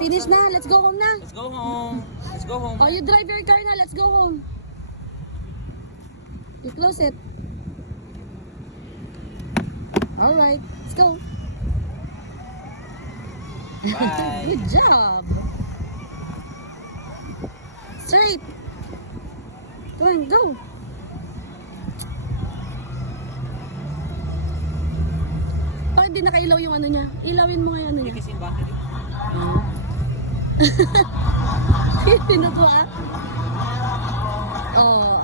finish na. Let's go home na. Let's go home. Let's go home. Oh, you drive your car na. Let's go home. You close it. Alright, let's go. Bye. Good job. Straight. Come on, go. Bakit di nakailaw yung ano niya? Ilawin mo nga yung ano niya. Kasi yung battery. Tinupo ah. Oh.